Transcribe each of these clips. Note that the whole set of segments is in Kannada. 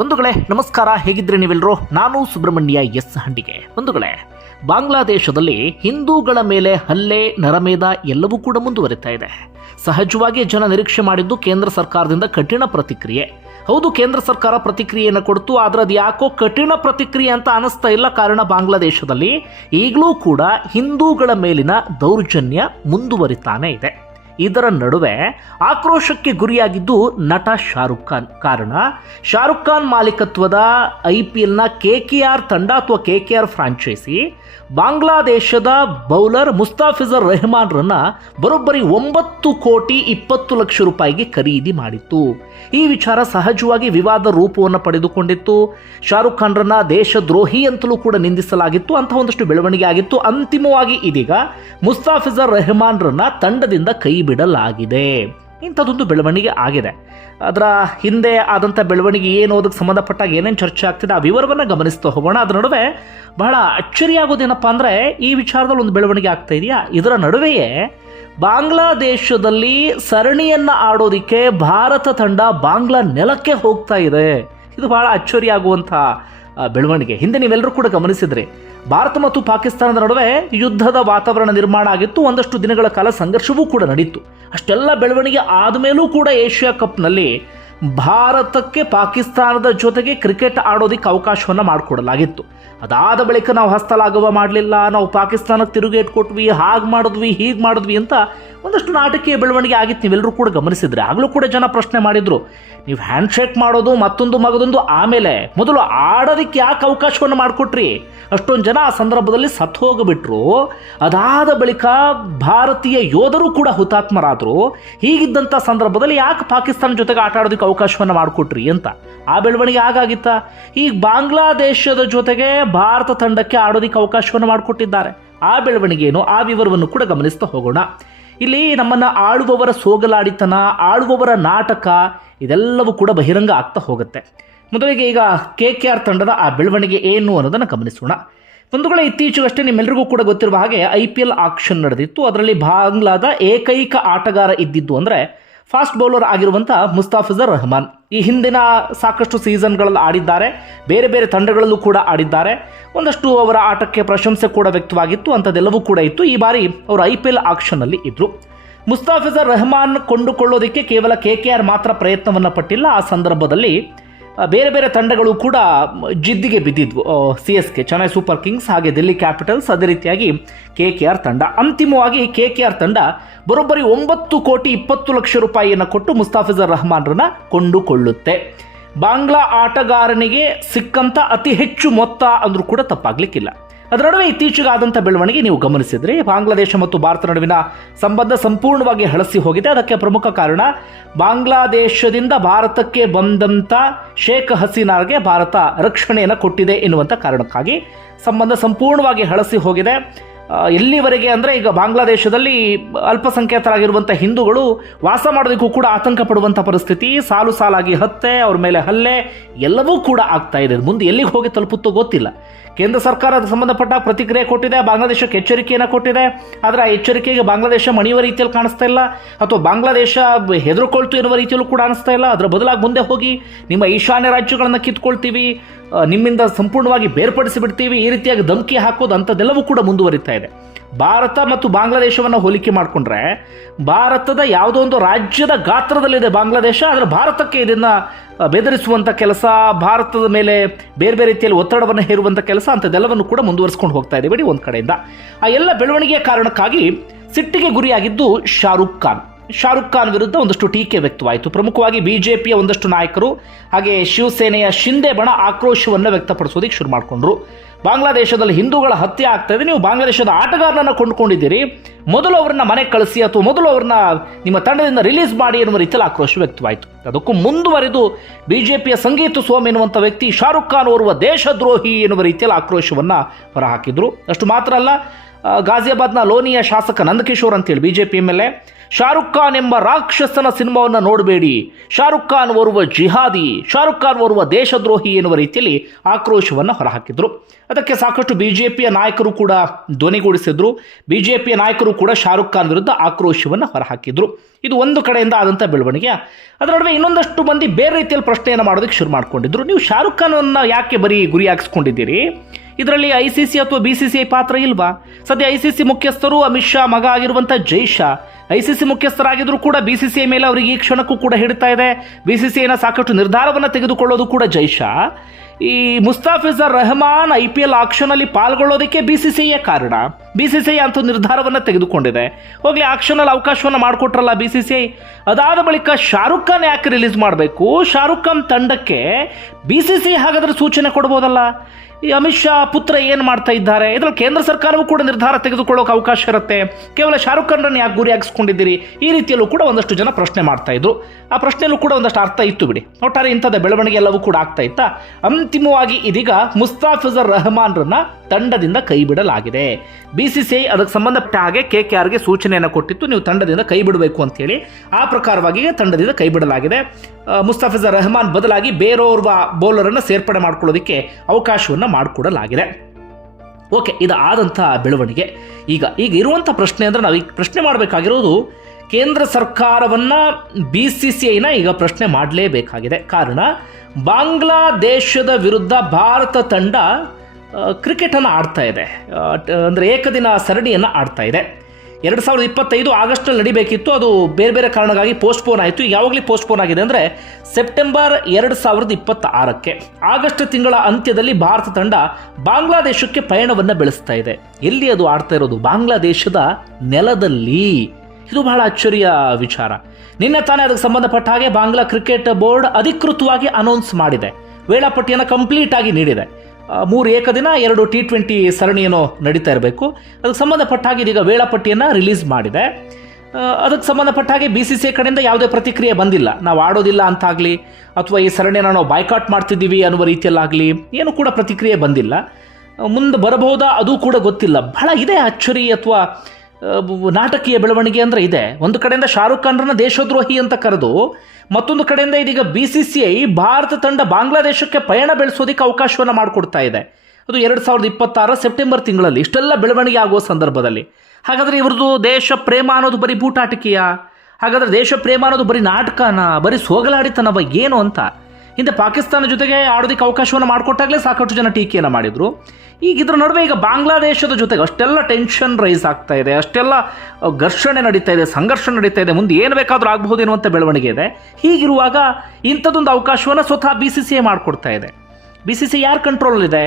ಬಂಧುಗಳೇ, ನಮಸ್ಕಾರ. ಹೇಗಿದ್ರೆ ನೀವೆಲ್ಲರೂ? ನಾನು ಸುಬ್ರಹ್ಮಣ್ಯ ಎಸ್ ಹಂಡಿಗೆ. ಬಂಧುಗಳೇ, ಬಾಂಗ್ಲಾದೇಶದಲ್ಲಿ ಹಿಂದೂಗಳ ಮೇಲೆ ಹಲ್ಲೆ, ನರಮೇಧ ಎಲ್ಲವೂ ಕೂಡ ಮುಂದುವರಿತಾ ಇದೆ. ಸಹಜವಾಗಿ ಜನ ನಿರೀಕ್ಷೆ ಮಾಡಿದ್ದು ಕೇಂದ್ರ ಸರ್ಕಾರದಿಂದ ಕಠಿಣ ಪ್ರತಿಕ್ರಿಯೆ. ಹೌದು, ಕೇಂದ್ರ ಸರ್ಕಾರ ಪ್ರತಿಕ್ರಿಯೆಯನ್ನು ಕೊಡ್ತು, ಆದರೆ ಅದು ಯಾಕೋ ಕಠಿಣ ಪ್ರತಿಕ್ರಿಯೆ ಅಂತ ಅನಿಸ್ತಾ ಇಲ್ಲ. ಕಾರಣ ಬಾಂಗ್ಲಾದೇಶದಲ್ಲಿ ಈಗಲೂ ಕೂಡ ಹಿಂದೂಗಳ ಮೇಲಿನ ದೌರ್ಜನ್ಯ ಮುಂದುವರಿತಾನೆ ಇದೆ. ಇದರ ನಡುವೆ ಆಕ್ರೋಶಕ್ಕೆ ಗುರಿಯಾಗಿದ್ದು ನಟ ಶಾರುಖ್ ಖಾನ್. ಕಾರಣ, ಶಾರುಖ್ ಖಾನ್ ಮಾಲೀಕತ್ವದ ಐ ಪಿ ಎಲ್ನ ಕೆ ಕೆ ಆರ್ ತಂಡ ಅಥವಾ ಕೆ ಕೆ ಆರ್ ಫ್ರಾಂಚೈಸಿ ಬಾಂಗ್ಲಾದೇಶದ ಬೌಲರ್ ಮುಸ್ತಾಫಿಜರ್ ರೆಹಮಾನ್ರನ್ನ ಬರೋಬ್ಬರಿ ಒಂಬತ್ತು ಕೋಟಿ ಇಪ್ಪತ್ತು ಲಕ್ಷ ರೂಪಾಯಿಗೆ ಖರೀದಿ ಮಾಡಿತ್ತು. ಈ ವಿಚಾರ ಸಹಜವಾಗಿ ವಿವಾದ ರೂಪವನ್ನು ಪಡೆದುಕೊಂಡಿತ್ತು. ಶಾರುಖ್ ಖಾನ್ರನ್ನ ದೇಶದ್ರೋಹಿ ಅಂತಲೂ ಕೂಡ ನಿಂದಿಸಲಾಗಿತ್ತು. ಅಂತಹ ಒಂದಷ್ಟು ಬೆಳವಣಿಗೆ ಆಗಿತ್ತು. ಅಂತಿಮವಾಗಿ ಇದೀಗ ಮುಸ್ತಾಫಿಜರ್ ರೆಹಮಾನ್ರನ್ನ ತಂಡದಿಂದ ಕೈ ಬಿಡಲಾಗಿದೆ. ಇಂಥದ್ದೊಂದು ಬೆಳವಣಿಗೆ ಆಗಿದೆ. ಅದರ ಹಿಂದೆ ಆದಂಥ ಬೆಳವಣಿಗೆ ಏನು? ಅದಕ್ಕೆ ಸಂಬಂಧಪಟ್ಟಾಗ ಏನೇನು ಚರ್ಚೆ ಆಗ್ತಿದೆ? ಆ ವಿವರವನ್ನು ಗಮನಿಸ್ತಾ ಹೋಗೋಣ. ಅದರ ನಡುವೆ ಬಹಳ ಅಚ್ಚರಿಯಾಗೋದೇನಪ್ಪ ಅಂದರೆ, ಈ ವಿಚಾರದಲ್ಲಿ ಒಂದು ಬೆಳವಣಿಗೆ ಆಗ್ತಾ ಇದೆಯಾ? ಇದರ ನಡುವೆಯೇ ಬಾಂಗ್ಲಾದೇಶದಲ್ಲಿ ಸರಣಿಯನ್ನು ಆಡೋದಿಕ್ಕೆ ಭಾರತ ತಂಡ ಬಾಂಗ್ಲಾ ನೆಲಕ್ಕೆ ಹೋಗ್ತಾ ಇದೆ. ಇದು ಬಹಳ ಅಚ್ಚರಿಯಾಗುವಂಥ ಬೆಳವಣಿಗೆ. ಹಿಂದೆ ನೀವೆಲ್ಲರೂ ಕೂಡ ಗಮನಿಸಿದ್ರಿ. ಭಾರತ ಮತ್ತು ಪಾಕಿಸ್ತಾನದ ನಡುವೆ ಯುದ್ಧದ ವಾತಾವರಣ ನಿರ್ಮಾಣ ಆಗಿತ್ತು. ಒಂದಷ್ಟು ದಿನಗಳ ಕಾಲ ಸಂಘರ್ಷವೂ ಕೂಡ ನಡೀತು. ಅಷ್ಟೆಲ್ಲ ಬೆಳವಣಿಗೆ ಆದಮೇಲೂ ಕೂಡ ಏಷ್ಯಾ ಕಪ್ನಲ್ಲಿ ಭಾರತಕ್ಕೆ ಪಾಕಿಸ್ತಾನದ ಜೊತೆಗೆ ಕ್ರಿಕೆಟ್ ಆಡೋದಕ್ಕೆ ಅವಕಾಶವನ್ನು ಮಾಡಿಕೊಡಲಾಗಿತ್ತು. ಅದಾದ ಬಳಿಕ ನಾವು ಹಸ್ತಲಾಘವ ಮಾಡಲಿಲ್ಲ, ನಾವು ಪಾಕಿಸ್ತಾನಕ್ಕೆ ತಿರುಗೇಟ್ ಕೊಟ್ವಿ, ಹಾಗೆ ಮಾಡಿದ್ವಿ, ಹೀಗೆ ಮಾಡಿದ್ವಿ ಅಂತ ಒಂದಷ್ಟು ನಾಟಕೀಯ ಬೆಳವಣಿಗೆ ಆಗಿತ್ತು. ನೀವೆಲ್ಲರೂ ಕೂಡ ಗಮನಿಸಿದ್ರೆ. ಆಗಲೂ ಕೂಡ ಜನ ಪ್ರಶ್ನೆ ಮಾಡಿದ್ರು. ನೀವು ಹ್ಯಾಂಡ್ ಶೇಕ್ ಮಾಡೋದು, ಮತ್ತೊಂದು ಮಗದೊಂದು ಆಮೇಲೆ ಮೊದಲು ಆಡೋದಕ್ಕೆ ಯಾಕೆ ಅವಕಾಶವನ್ನು ಮಾಡಿಕೊಟ್ರಿ? ಅಷ್ಟೊಂದು ಜನ ಆ ಸಂದರ್ಭದಲ್ಲಿ ಸತ್ತು ಹೋಗಿಬಿಟ್ರು. ಅದಾದ ಬಳಿಕ ಭಾರತೀಯ ಯೋಧರು ಕೂಡ ಹುತಾತ್ಮರಾದರು. ಹೀಗಿದ್ದಂಥ ಸಂದರ್ಭದಲ್ಲಿ ಯಾಕೆ ಪಾಕಿಸ್ತಾನ ಜೊತೆಗೆ ಆಟ ಆಡೋದಕ್ಕೆ ಅವಕಾಶವನ್ನು ಮಾಡಿಕೊಟ್ರಿ ಅಂತ. ಆ ಬೆಳವಣಿಗೆ ಆಗಾಗಿತ್ತ ಈಗ ಬಾಂಗ್ಲಾದೇಶದ ಜೊತೆಗೆ ಭಾರತ ತಂಡಕ್ಕೆ ಆಡೋದಕ್ಕೆ ಅವಕಾಶವನ್ನು ಮಾಡಿಕೊಟ್ಟಿದ್ದಾರೆ. ಆ ಬೆಳವಣಿಗೆಯನ್ನು ಆ ವಿವರವನ್ನು ಕೂಡ ಗಮನಿಸ್ತಾ ಹೋಗೋಣ. ಇಲ್ಲಿ ನಮ್ಮನ್ನು ಆಳುವವರ ಸೋಗಲಾಡಿತನ, ಆಳುವವರ ನಾಟಕ, ಇದೆಲ್ಲವೂ ಕೂಡ ಬಹಿರಂಗ ಆಗ್ತಾ ಹೋಗುತ್ತೆ. ಮೊದಲಿಗೆ ಈಗ ಕೆ ಕೆ ಆರ್ ತಂಡದ ಆ ಬೆಳವಣಿಗೆ ಏನು ಅನ್ನೋದನ್ನು ಗಮನಿಸೋಣ. ಬಂಧುಗಳ, ಇತ್ತೀಚೆಗಷ್ಟೇ ನಿಮ್ಮೆಲ್ಲರಿಗೂ ಕೂಡ ಗೊತ್ತಿರುವ ಹಾಗೆ ಐ ಪಿ ಎಲ್ ಆಕ್ಷನ್ ನಡೆದಿತ್ತು. ಅದರಲ್ಲಿ ಬಾಂಗ್ಲಾದ ಏಕೈಕ ಆಟಗಾರ ಇದ್ದಿದ್ದು ಅಂದರೆ ಫಾಸ್ಟ್ ಬೌಲರ್ ಆಗಿರುವಂಥ ಮುಸ್ತಾಫಿಜರ್ ರೆಹಮಾನ್. ಈ ಹಿಂದಿನ ಸಾಕಷ್ಟು ಸೀಸನ್ಗಳಲ್ಲಿ ಆಡಿದ್ದಾರೆ. ಬೇರೆ ಬೇರೆ ತಂಡಗಳಲ್ಲೂ ಕೂಡ ಆಡಿದ್ದಾರೆ. ಒಂದಷ್ಟು ಅವರ ಆಟಕ್ಕೆ ಪ್ರಶಂಸೆ ಕೂಡ ವ್ಯಕ್ತವಾಗಿತ್ತು, ಅಂಥದ್ದೆಲ್ಲವೂ ಕೂಡ ಇತ್ತು. ಈ ಬಾರಿ ಅವರು ಐ ಪಿ ಎಲ್ ಆಕ್ಷನ್ನಲ್ಲಿ ಇದ್ದರು ಮುಸ್ತಾಫಿಜರ್ ರೆಹಮಾನ್ ಕೊಂಡುಕೊಳ್ಳೋದಕ್ಕೆ ಕೇವಲ ಕೆ ಕೆ ಆರ್ ಮಾತ್ರ ಪ್ರಯತ್ನವನ್ನು ಪಟ್ಟಿಲ್ಲ. ಆ ಸಂದರ್ಭದಲ್ಲಿ ಬೇರೆ ಬೇರೆ ತಂಡಗಳು ಕೂಡ ಜಿದ್ದಿಗೆ ಬಿದ್ದಿದ್ವು. C S K, Chennai Super Kings ಹಾಗೆ ದಿಲ್ಲಿ ಕ್ಯಾಪಿಟಲ್ಸ್ ಅದೇ ರೀತಿಯಾಗಿ ಕೆ ಕೆ ಆರ್ ತಂಡ. ಅಂತಿಮವಾಗಿ ಕೆ ಕೆ ಆರ್ ತಂಡ ಬರೋಬ್ಬರಿ ಒಂಬತ್ತು ಕೋಟಿ ಇಪ್ಪತ್ತು ಲಕ್ಷ ರೂಪಾಯಿಯನ್ನು ಕೊಟ್ಟು ಮುಸ್ತಾಫಿಜರ್ ರಹಮಾನ್ರನ್ನ ಕೊಂಡುಕೊಳ್ಳುತ್ತೆ. ಬಾಂಗ್ಲಾ ಆಟಗಾರನಿಗೆ ಸಿಕ್ಕಂತ ಅತಿ ಹೆಚ್ಚು ಮೊತ್ತ ಅಂದ್ರೂ ಕೂಡ ತಪ್ಪಾಗ್ಲಿಕ್ಕಿಲ್ಲ. ಅದರ ನಡುವೆ ಇತ್ತೀಚೆಗೆ ಆದಂಥ ಬೆಳವಣಿಗೆ ನೀವು ಗಮನಿಸಿದ್ರೆ. ಬಾಂಗ್ಲಾದೇಶ ಮತ್ತು ಭಾರತ ನಡುವಿನ ಸಂಬಂಧ ಸಂಪೂರ್ಣವಾಗಿ ಹಳಸಿ ಹೋಗಿದೆ. ಅದಕ್ಕೆ ಪ್ರಮುಖ ಕಾರಣ ಬಾಂಗ್ಲಾದೇಶದಿಂದ ಭಾರತಕ್ಕೆ ಬಂದಂಥ ಶೇಖ್ ಹಸೀನಾಗೆ ಭಾರತ ರಕ್ಷಣೆಯನ್ನು ಕೊಟ್ಟಿದೆ ಎನ್ನುವಂಥ ಕಾರಣಕ್ಕಾಗಿ ಸಂಬಂಧ ಸಂಪೂರ್ಣವಾಗಿ ಹಳಸಿ ಹೋಗಿದೆ. ಎಲ್ಲಿವರೆಗೆ ಅಂದರೆ ಈಗ ಬಾಂಗ್ಲಾದೇಶದಲ್ಲಿ ಅಲ್ಪಸಂಖ್ಯಾತರಾಗಿರುವಂಥ ಹಿಂದೂಗಳು ವಾಸ ಮಾಡೋದಕ್ಕೂ ಕೂಡ ಆತಂಕ ಪಡುವಂಥ ಪರಿಸ್ಥಿತಿ. ಸಾಲು ಸಾಲಾಗಿ ಹತ್ತೆ, ಅವ್ರ ಮೇಲೆ ಹಲ್ಲೆ, ಎಲ್ಲವೂ ಕೂಡ ಆಗ್ತಾ ಇದೆ. ಮುಂದೆ ಎಲ್ಲಿಗೆ ಹೋಗಿ ತಲುಪುತ್ತೋ ಗೊತ್ತಿಲ್ಲ. ಕೇಂದ್ರ ಸರ್ಕಾರ ಸಂಬಂಧಪಟ್ಟ ಪ್ರತಿಕ್ರಿಯೆ ಕೊಟ್ಟಿದೆ, ಬಾಂಗ್ಲಾದೇಶಕ್ಕೆ ಎಚ್ಚರಿಕೆಯನ್ನು ಕೊಟ್ಟಿದೆ. ಆದರೆ ಆ ಎಚ್ಚರಿಕೆಗೆ ಬಾಂಗ್ಲಾದೇಶ ಮಣಿಯುವ ರೀತಿಯಲ್ಲಿ ಕಾಣಿಸ್ತಾ ಇಲ್ಲ. ಅಥವಾ ಬಾಂಗ್ಲಾದೇಶ ಹೆದರ್ಕೊಳ್ತು ಇರುವ ರೀತಿಯಲ್ಲೂ ಕೂಡ ಅನಿಸ್ತಾ ಇಲ್ಲ. ಅದರ ಬದಲಾಗಿ ಮುಂದೆ ಹೋಗಿ ನಿಮ್ಮ ಈಶಾನ್ಯ ರಾಜ್ಯಗಳನ್ನು ಕಿತ್ಕೊಳ್ತೀವಿ. ನಿಮ್ಮಿಂದ ಸಂಪೂರ್ಣವಾಗಿ ಬೇರ್ಪಡಿಸಿ ಬಿಡ್ತೀವಿ ಈ ರೀತಿಯಾಗಿ ಧಮಕಿ ಹಾಕೋದು ಅಂಥದ್ದೆಲ್ಲವೂ ಕೂಡ ಮುಂದುವರಿತಾ ಇದೆ. ಭಾರತ ಮತ್ತು ಬಾಂಗ್ಲಾದೇಶವನ್ನು ಹೋಲಿಕೆ ಮಾಡಿಕೊಂಡ್ರೆ, ಭಾರತದ ಯಾವುದೋ ಒಂದು ರಾಜ್ಯದ ಗಾತ್ರದಲ್ಲಿದೆ ಬಾಂಗ್ಲಾದೇಶ, ಆದರೆ ಭಾರತಕ್ಕೆ ಇದನ್ನು ಬೆದರಿಸುವಂಥ ಕೆಲಸ, ಭಾರತದ ಮೇಲೆ ಬೇರೆ ಬೇರೆ ರೀತಿಯಲ್ಲಿ ಒತ್ತಡವನ್ನು ಹೇರುವಂಥ ಕೆಲಸ ಅಂಥದ್ದೆಲ್ಲವನ್ನು ಕೂಡ ಮುಂದುವರಿಸ್ಕೊಂಡು ಹೋಗ್ತಾ ಇದೆ ಬಿಡಿ ಒಂದು ಕಡೆಯಿಂದ. ಆ ಎಲ್ಲ ಬೆಳವಣಿಗೆಯ ಕಾರಣಕ್ಕಾಗಿ ಸಿಟ್ಟಿಗೆ ಗುರಿಯಾಗಿದ್ದು ಶಾರುಖ್ ಖಾನ್. ಶಾರುಖ್ ಖಾನ್ ವಿರುದ್ಧ ಒಂದಷ್ಟು ಟೀಕೆ ವ್ಯಕ್ತವಾಯಿತು. ಪ್ರಮುಖವಾಗಿ ಬಿಜೆಪಿಯ ಒಂದಷ್ಟು ನಾಯಕರು ಹಾಗೆ ಶಿವಸೇನೆಯ ಶಿಂದೆ ಬಣ ಆಕ್ರೋಶವನ್ನು ವ್ಯಕ್ತಪಡಿಸೋದಕ್ಕೆ ಶುರು ಮಾಡಿಕೊಂಡ್ರು. ಬಾಂಗ್ಲಾದೇಶದಲ್ಲಿ ಹಿಂದೂಗಳ ಹತ್ಯೆ ಆಗ್ತಾ ಇದೆ. ನೀವು ಬಾಂಗ್ಲಾದೇಶದ ಆಟಗಾರರನ್ನು ಕೊಂಡುಕೊಂಡಿದ್ದೀರಿ. ಮೊದಲು ಅವರನ್ನ ಮನೆ ಕಳಿಸಿ ಅಥವಾ ಮೊದಲು ಅವರನ್ನ ನಿಮ್ಮ ತಂಡದಿಂದ ರಿಲೀಸ್ ಮಾಡಿ ಎನ್ನುವ ರೀತಿಯಲ್ಲಿ ಆಕ್ರೋಶ ವ್ಯಕ್ತವಾಯಿತು. ಅದಕ್ಕೂ ಮುಂದುವರೆದು ಬಿಜೆಪಿಯ ಸಂಗೀತ ಸ್ವಾಮಿ ಎನ್ನುವಂಥ ವ್ಯಕ್ತಿ ಶಾರುಖ್ ಖಾನ್ ಓರ್ವ ದೇಶದ್ರೋಹಿ ಎನ್ನುವ ರೀತಿಯಲ್ಲಿ ಆಕ್ರೋಶವನ್ನು ಹೊರಹಾಕಿದ್ರು. ಅಷ್ಟು ಮಾತ್ರ ಅಲ್ಲ ಗಾಜಿಯಾಬಾದ್ನ ಲೋನಿಯ ಶಾಸಕ ನಂದಕಿಶೋರ್ ಅಂತೇಳಿ BJP M L Shahrukh Khan ಎಂಬ ರಾಕ್ಷಸನ ಸಿನಿಮಾವನ್ನು ನೋಡಬೇಡಿ. ಶಾರುಖ್ ಖಾನ್ ಓರ್ವ ಜಿಹಾದಿ, ಶಾರುಖ್ ಖಾನ್ ಓರ್ವ ದೇಶದ್ರೋಹಿ ಎನ್ನುವ ರೀತಿಯಲ್ಲಿ ಆಕ್ರೋಶವನ್ನು ಹೊರಹಾಕಿದ್ರು. ಅದಕ್ಕೆ ಸಾಕಷ್ಟು ಬಿಜೆಪಿಯ ನಾಯಕರು ಕೂಡ ಧ್ವನಿಗೂಡಿಸಿದ್ರು. ಪಿಯ ನಾಯಕರು ಕೂಡ ಶಾರುಖ್ ಖಾನ್ ವಿರುದ್ಧ ಆಕ್ರೋಶವನ್ನು ಹೊರಹಾಕಿದ್ರು. ಇದು ಒಂದು ಕಡೆಯಿಂದ ಆದಂಥ ಬೆಳವಣಿಗೆ. ಅದರ ನಡುವೆ ಇನ್ನೊಂದಷ್ಟು ಮಂದಿ ಬೇರೆ ರೀತಿಯಲ್ಲಿ ಪ್ರಶ್ನೆಯನ್ನು ಮಾಡೋದಕ್ಕೆ ಶುರು ಮಾಡ್ಕೊಂಡಿದ್ರು. ನೀವು ಶಾರುಖ್ ಖಾನನ್ನು ಯಾಕೆ ಬರೀ ಗುರಿ ಹಾಕಿಸ್ಕೊಂಡಿದ್ದೀರಿ ಇದರಲ್ಲಿ ಐಸಿಸಿ ಅಥವಾ ಬಿಸಿಸಿಐ ಪಾತ್ರ ಇಲ್ವಾ? ಸದ್ಯ ಐಸಿಸಿ ಮುಖ್ಯಸ್ಥರು ಅಮಿತ್ ಶಾ ಮಗ ಆಗಿರುವಂಥ Jay Shah I C C ಮುಖ್ಯಸ್ಥರಾಗಿದ್ರು ಕೂಡ ಬಿಸಿಸಿಐ ಮೇಲೆ ಅವರಿಗೆ ಈ ಕ್ಷಣಕ್ಕೂ ಕೂಡ ಹಿಡಿತಾ ಇದೆ. ಬಿಸಿಸಿಐನ ಸಾಕಷ್ಟು ನಿರ್ಧಾರವನ್ನು ತೆಗೆದುಕೊಳ್ಳೋದು ಕೂಡ ಜೈ ಶಾ ಈ Mustafizur Rehman I P L ಆಕ್ಷನಲ್ಲಿ ಪಾಲ್ಗೊಳ್ಳೋದಕ್ಕೆ ಬಿ ಸಿ ಸಿ ಐ ಕಾರಣ. ಬಿ ಸಿ ಸಿ ಐ ಅಂತ ನಿರ್ಧಾರವನ್ನು ತೆಗೆದುಕೊಂಡಿದೆ. ಹೋಗಲಿ ಆಕ್ಷನಲ್ಲಿ ಅವಕಾಶವನ್ನು ಮಾಡಿಕೊಟ್ರಲ್ಲ ಬಿ ಸಿ ಸಿ ಐ ಅದಾದ ಬಳಿಕ ಶಾರುಖ್ ಖಾನ್ ಯಾಕೆ ರಿಲೀಸ್ ಮಾಡಬೇಕು? ಶಾರುಖ್ ಖಾನ್ ತಂಡಕ್ಕೆ ಬಿ ಸಿ ಸಿ ಹಾಗಾದ್ರೆ ಸೂಚನೆ ಕೊಡ್ಬೋದಲ್ಲ? ಈ ಅಮಿತ್ ಶಾ ಪುತ್ರ ಏನು ಮಾಡ್ತಾ ಇದ್ದಾರೆ? ಇದರಲ್ಲಿ ಕೇಂದ್ರ ಸರ್ಕಾರವೂ ಕೂಡ ನಿರ್ಧಾರ ತೆಗೆದುಕೊಳ್ಳೋಕೆ ಅವಕಾಶ ಇರುತ್ತೆ. ಕೇವಲ ಶಾರುಖ್ ಖಾನ್ರನ್ನು ಯಾಕೆ ಗುರಿ ಹಾಕಿಸ್ಕೊಂಡಿದ್ದೀರಿ? ಈ ರೀತಿಯಲ್ಲೂ ಕೂಡ ಒಂದಷ್ಟು ಜನ ಪ್ರಶ್ನೆ ಮಾಡ್ತಾ ಇದ್ರು. ಆ ಪ್ರಶ್ನೆಯಲ್ಲೂ ಕೂಡ ಒಂದಷ್ಟು ಅರ್ಥ ಇತ್ತು ಬಿಡಿ. ಒಟ್ಟಾರೆ ಇಂಥದ್ದೇ ಬೆಳವಣಿಗೆ ಎಲ್ಲವೂ ಕೂಡ ಆಗ್ತಾ ಇತ್ತಾ? ಅಂತಿಮವಾಗಿ ಇದೀಗ ಮುಸ್ತಾಫಿಜರ್ ರೆಹಮಾನ್ರನ್ನ ತಂಡದಿಂದ ಕೈ ಬಿಡಲಾಗಿದೆ ಬಿ ಸಿ ಸಿ ಐ ಅದಕ್ಕೆ ಸಂಬಂಧಪಟ್ಟ ಹಾಗೆ ಕೆ ಕೆ ಆರ್ಗೆ ಸೂಚನೆಯನ್ನು ಕೊಟ್ಟಿತ್ತು. ನೀವು ತಂಡದಿಂದ ಕೈ ಬಿಡಬೇಕು ಅಂತೇಳಿ ಆ ಪ್ರಕಾರವಾಗಿ ತಂಡದಿಂದ ಕೈ ಬಿಡಲಾಗಿದೆ ಮುಸ್ತಾಫಿಜರ್ ರೆಹಮಾನ್ ಬದಲಾಗಿ ಬೇರೋರ್ವ ಬೌಲರನ್ನು ಸೇರ್ಪಡೆ ಮಾಡಿಕೊಳ್ಳೋದಕ್ಕೆ ಅವಕಾಶವನ್ನು ಮಾಡಿಕೊಡಲಾಗಿದೆ. ಓಕೆ ಇದು ಆದಂಥ ಬೆಳವಣಿಗೆ. ಈಗ ಈಗ ಇರುವಂಥ ಪ್ರಶ್ನೆ ಅಂದರೆ ನಾವು ಈಗ ಪ್ರಶ್ನೆ ಮಾಡಬೇಕಾಗಿರೋದು ಕೇಂದ್ರ ಸರ್ಕಾರವನ್ನು ಬಿ ಸಿ ಸಿ ಐನ ಈಗ ಪ್ರಶ್ನೆ ಮಾಡಲೇಬೇಕಾಗಿದೆ. ಕಾರಣ, ಬಾಂಗ್ಲಾದೇಶದ ವಿರುದ್ಧ ಭಾರತ ತಂಡ ಕ್ರಿಕೆಟನ್ನು ಆಡ್ತಾ ಇದೆ. ಅಂದರೆ ಏಕದಿನ ಸರಣಿಯನ್ನು ಆಡ್ತಾ ಇದೆ. ಎರಡು ಸಾವಿರದ ಇಪ್ಪತ್ತೈದು ಆಗಸ್ಟ್ನಲ್ಲಿ ನಡಿಬೇಕಿತ್ತು. ಅದು ಬೇರೆ ಬೇರೆ ಕಾರಣಕ್ಕಾಗಿ ಪೋಸ್ಟ್ಪೋನ್ ಆಯಿತು. ಯಾವಾಗಲೂ ಪೋಸ್ಟ್ಪೋನ್ ಆಗಿದೆ ಅಂದರೆ ಸೆಪ್ಟೆಂಬರ್ ಎರಡು ಸಾವಿರದ ಇಪ್ಪತ್ತಾರಕ್ಕೆ. ಆಗಸ್ಟ್ ತಿಂಗಳ ಅಂತ್ಯದಲ್ಲಿ ಭಾರತ ತಂಡ ಬಾಂಗ್ಲಾದೇಶಕ್ಕೆ ಪಯಣವನ್ನು ಬೆಳೆಸ್ತಾ ಇದೆ. ಎಲ್ಲಿ ಅದು ಆಡ್ತಾ ಇರೋದು? ಬಾಂಗ್ಲಾದೇಶದ ನೆಲದಲ್ಲಿ. ಇದು ಬಹಳ ಅಚ್ಚರಿಯ ವಿಚಾರ. ನಿನ್ನೆ ತಾನೇ ಅದಕ್ಕೆ ಸಂಬಂಧಪಟ್ಟ ಹಾಗೆ ಬಾಂಗ್ಲಾ ಕ್ರಿಕೆಟ್ ಬೋರ್ಡ್ ಅಧಿಕೃತವಾಗಿ ಅನೌನ್ಸ್ ಮಾಡಿದೆ. ವೇಳಾಪಟ್ಟಿಯನ್ನು ಕಂಪ್ಲೀಟ್ ಆಗಿ ನೀಡಿದೆ. ಮೂರು ಏಕದಿನ ಎರಡು ಟಿ ಟ್ವೆಂಟಿ ಸರಣಿಯನ್ನು ನಡೀತಾ ಇರಬೇಕು. ಅದಕ್ಕೆ ಸಂಬಂಧಪಟ್ಟ ಹಾಗೆ ಇದೀಗ ವೇಳಾಪಟ್ಟಿಯನ್ನು ರಿಲೀಸ್ ಮಾಡಿದೆ. ಅದಕ್ಕೆ ಸಂಬಂಧಪಟ್ಟ ಹಾಗೆ ಬಿ ಸಿ ಸಿ ಕಡೆಯಿಂದ ಯಾವುದೇ ಪ್ರತಿಕ್ರಿಯೆ ಬಂದಿಲ್ಲ. ನಾವು ಆಡೋದಿಲ್ಲ ಅಂತಾಗಲಿ, ಅಥವಾ ಈ ಸರಣಿಯನ್ನು ನಾವು ಬಾಯ್ಕಾಟ್ ಮಾಡ್ತಿದ್ದೀವಿ ಅನ್ನುವ ರೀತಿಯಲ್ಲಾಗಲಿ, ಏನು ಕೂಡ ಪ್ರತಿಕ್ರಿಯೆ ಬಂದಿಲ್ಲ. ಮುಂದೆ ಬರಬಹುದಾ ಅದು ಕೂಡ ಗೊತ್ತಿಲ್ಲ. ಬಹಳ ಇದೆ ಅಚ್ಚರಿ ಅಥವಾ ನಾಟಕೀಯ ಬೆಳವಣಿಗೆ ಅಂದರೆ ಇದೆ. ಒಂದು ಕಡೆಯಿಂದ ಶಾರುಖ್ ಖಾನ್ರನ್ನ ದೇಶದ್ರೋಹಿ ಅಂತ ಕರೆದು, ಮತ್ತೊಂದು ಕಡೆಯಿಂದ ಇದೀಗ B C C I Bharat ತಂಡ ಬಾಂಗ್ಲಾದೇಶಕ್ಕೆ ಪಯಣ ಬೆಳೆಸೋದಕ್ಕೆ ಅವಕಾಶವನ್ನು ಮಾಡಿಕೊಡ್ತಾ ಇದೆ. ಅದು ಎರಡು ಸಾವಿರದ ಇಪ್ಪತ್ತಾರು ಸೆಪ್ಟೆಂಬರ್ ತಿಂಗಳಲ್ಲಿ ಇಷ್ಟೆಲ್ಲ ಬೆಳವಣಿಗೆ ಆಗುವ ಸಂದರ್ಭದಲ್ಲಿ. ಹಾಗಾದರೆ ಇವ್ರದ್ದು ದೇಶ ಪ್ರೇಮ ಅನ್ನೋದು ಬರೀ ಬೂಟಾಟಿಕೆಯ? ಹಾಗಾದರೆ ದೇಶ ಪ್ರೇಮ ಅನ್ನೋದು ಬರೀ ನಾಟಕನ, ಬರೀ ಸೋಗಲಾಡಿತನವ ಏನು ಅಂತ? ಹಿಂದೆ ಪಾಕಿಸ್ತಾನ ಜೊತೆಗೆ ಆಡೋದಕ್ಕೆ ಅವಕಾಶವನ್ನು ಮಾಡಿಕೊಟ್ಟಾಗಲೇ ಸಾಕಷ್ಟು ಜನ ಟೀಕೆಯನ್ನು ಮಾಡಿದರು. ಈಗ ಇದ್ರ ನಡುವೆ, ಈಗ ಬಾಂಗ್ಲಾದೇಶದ ಜೊತೆಗೆ ಅಷ್ಟೆಲ್ಲ ಟೆನ್ಷನ್ ರೈಸ್ ಆಗ್ತಾ ಇದೆ, ಅಷ್ಟೆಲ್ಲ ಘರ್ಷಣೆ ನಡೀತಾ ಇದೆ, ಸಂಘರ್ಷ ನಡೀತಾ ಇದೆ, ಮುಂದೆ ಏನು ಬೇಕಾದರೂ ಆಗಬಹುದು ಎನ್ನುವಂಥ ಬೆಳವಣಿಗೆ ಇದೆ. ಹೀಗಿರುವಾಗ ಇಂಥದ್ದೊಂದು ಅವಕಾಶವನ್ನು ಸ್ವತಃ ಬಿ ಸಿ ಸಿ ಎ ಮಾಡಿಕೊಡ್ತಾ ಇದೆ. ಬಿ ಸಿ ಸಿ ಯಾರ ಕಂಟ್ರೋಲಲ್ಲಿದೆ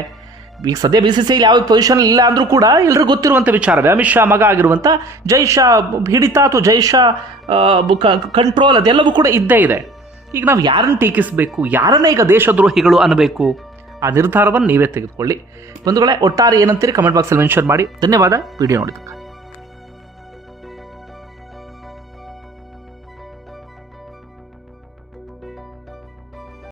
ಈಗ ಸದ್ಯ ಬಿ ಸಿ ಸಿ ಯಾವ ಪೊಸಿಷನ್ ಇಲ್ಲ ಅಂದರೂ ಕೂಡ ಎಲ್ಲರಿಗೂ ಗೊತ್ತಿರುವಂಥ ವಿಚಾರವೇ, ಅಮಿತ್ ಶಾ ಮಗ ಆಗಿರುವಂಥ ಜೈ ಶಾ ಹಿಡಿತ ಅಥವಾ ಜೈ ಶಾ ಕಂಟ್ರೋಲ್ ಅದೆಲ್ಲವೂ ಕೂಡ ಇದ್ದೇ ಇದೆ. ಈಗ ನಾವು ಯಾರನ್ನು ಟೀಕಿಸಬೇಕು? ಯಾರನ್ನೇ ಈಗ ದೇಶದ್ರೋಹಿಗಳು ಅನ್ನಬೇಕು ಆ ನಿರ್ಧಾರವನ್ನು ನೀವೇ ತೆಗೆದುಕೊಳ್ಳಿ. ಬಂಧುಗಳೇ ಒಟ್ಟಾರೆ ಏನಂತೀರಿ? ಕಮೆಂಟ್ ಬಾಕ್ಸಲ್ಲಿ ಮೆನ್ಷನ್ ಮಾಡಿ. ಧನ್ಯವಾದ. ವಿಡಿಯೋ ನೋಡಿದ್ದಕ್ಕೆ